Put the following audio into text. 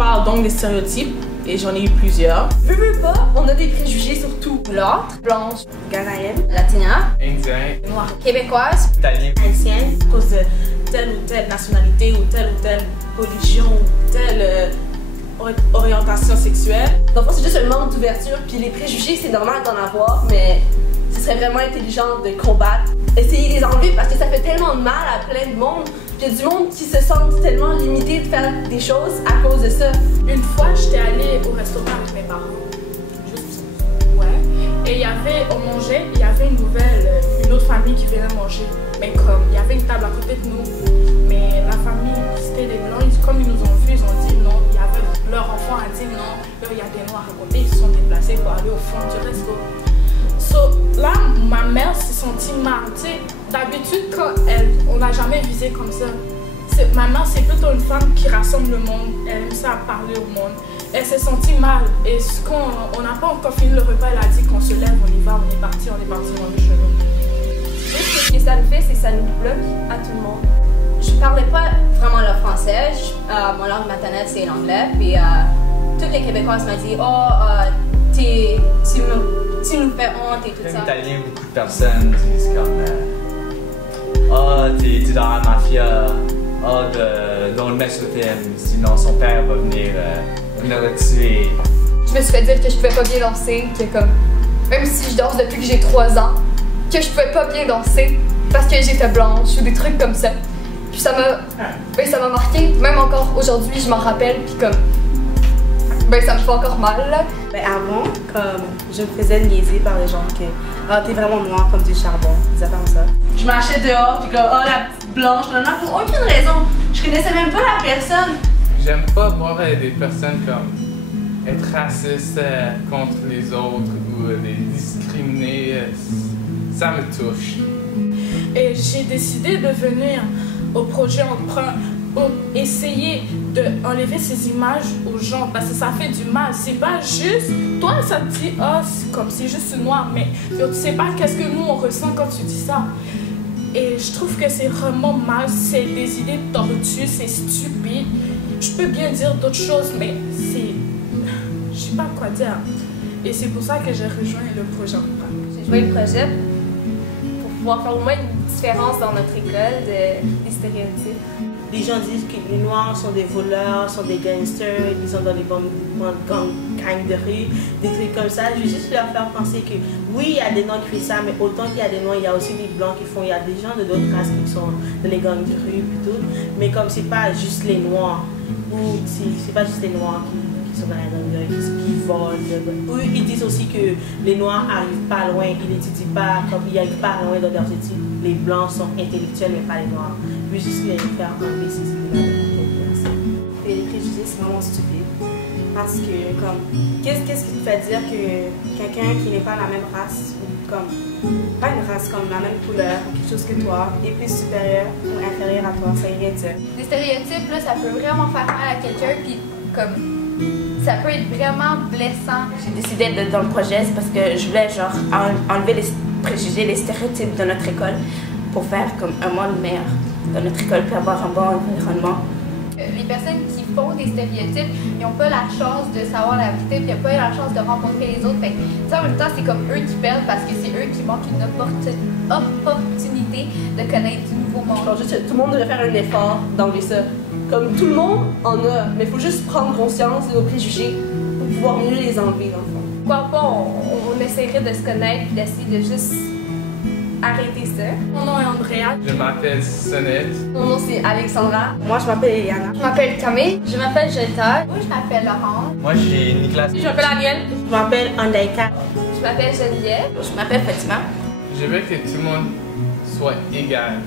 parle donc des stéréotypes, et j'en ai eu plusieurs. Veux pas, on a des préjugés sur tout. L'autre, blanche, Ghanéenne, latina, Indien, Noire, québécoise, italien. haïtienne. à cause de telle ou telle nationalité ou telle religion ou telle orientation sexuelle. dans le fond, c'est juste un manque d'ouverture, puis les préjugés, c'est normal d'en avoir, mais ce serait vraiment intelligent de combattre. Essayer de les enlever parce que ça fait tellement de mal à plein de monde. Puis il y a du monde qui se sentent tellement limité de faire des choses à cause de ça. Une fois, j'étais allée au restaurant avec mes parents. Juste, ouais. Et on mangeait, il y avait une autre famille qui venait manger. Mais comme, il y avait une table à côté de nous. Mais la famille, c'était des blancs, comme ils nous ont vus, ils ont dit non. Il y avait leur enfant a dit non. Là, il y a des noirs à côté, ils se sont déplacés pour aller au fond du resto. So, là, ma mère s'est sentie mal. Tu sais, d'habitude, on n'a jamais visé comme ça. Ma mère, c'est plutôt une femme qui rassemble le monde. Elle aime ça parler au monde. Elle s'est sentie mal. Et on n'a pas encore fini le repas, elle a dit qu'on se lève, on y va, on est parti, on est chez nous. Juste ce que ça nous fait, c'est que ça nous bloque à tout le monde. Je parlais pas vraiment le français. Mon langue maternelle, c'est l'anglais. Puis toutes les Québécoises m'ont dit « Oh, tu nous fais honte et tout ça. » En italien, beaucoup de personnes disent comme t'es dans la mafia, don't mess with him, sinon son père va venir le tuer. Je me suis fait dire que je pouvais pas bien danser, que comme, même si je danse depuis que j'ai 3 ans, que je pouvais pas bien danser parce que j'étais blanche ou des trucs comme ça. Puis ça m'a marqué, même encore aujourd'hui, je m'en rappelle, puis comme, ça me fait encore mal. Ben avant, comme je me faisais niaiser par les gens que t'es vraiment noire comme du charbon, des affaires comme ça. Je marchais dehors, puis comme, oh la petite blanche, non, pour aucune raison. Je connaissais même pas la personne. J'aime pas voir des personnes comme être racistes contre les autres ou les discriminer. Ça me touche. Et j'ai décidé de venir au projet Emprunt pour essayer d'enlever ces images aux gens parce que ça fait du mal. C'est pas juste, toi ça te dit, oh, comme c'est juste noir, mais tu sais pas qu'est-ce que nous on ressent quand tu dis ça. Et je trouve que c'est vraiment mal, c'est des idées tordues, c'est stupide. Je peux bien dire d'autres choses, mais c'est... je sais pas quoi dire. Et c'est pour ça que j'ai rejoint le projet Emprunt. J'ai joué le projet pour pouvoir faire au moins une différence dans notre école des stéréotypes. Les gens disent que les noirs sont des voleurs, sont des gangsters, ils sont dans les gangs de rue, des trucs comme ça. Je veux juste leur faire penser que oui, il y a des noirs qui font ça, mais autant qu'il y a des noirs, il y a aussi des blancs qui font, il y a des gens de d'autres races qui sont dans les gangs de rue plutôt. Mais comme c'est pas juste les noirs, ou c'est pas juste les noirs qui sont dans les gangs de rue, qui volent. Eux, ils disent aussi que les noirs arrivent pas loin, ils n'étudient pas, comme ils n'arrivent pas loin dans leurs études. Les blancs sont intellectuels, mais pas les noirs. Je veux juste les faire enlever ces idées-là. Et les préjugés, c'est vraiment stupide. Parce que, comme, qu'est-ce qui te fait dire que quelqu'un qui n'est pas la même race, ou comme, pas une race, comme la même couleur, ou quelque chose que toi, est plus supérieur ou inférieur à toi, ça irait dire. Les stéréotypes, là, ça peut vraiment faire mal à quelqu'un, puis comme, ça peut être vraiment blessant. J'ai décidé d'être dans le projet parce que je voulais genre enlever les préjugés, les stéréotypes de notre école pour faire comme un monde meilleur dans notre école puis avoir un bon environnement. Les personnes qui font des stéréotypes, ils n'ont pas la chance de savoir la vérité, puis ils n'ont pas la chance de rencontrer les autres. Fait que, en même temps, c'est comme eux qui perdent parce que c'est eux qui manquent une opportunité de connaître du nouveau monde. Je pense juste que tout le monde devrait faire un effort d'enlever ça. Comme tout le monde en a, mais il faut juste prendre conscience de nos préjugés pour pouvoir mieux les enlever dans le fond. Pourquoi pas, on essaierait de se connaître et d'essayer de juste arrêter ça. Mon nom est Andrea. Je m'appelle Sonnette. Mon nom c'est Alexandra. Moi, je m'appelle Eliana. Je m'appelle Camille. Je m'appelle Jetta. Moi, je m'appelle Laurent. Moi, je suis Nicolas. Je m'appelle Aniel. Je m'appelle Andaïka. Je m'appelle Geneviève. Je m'appelle Fatima. Je veux que tout le monde soit égal.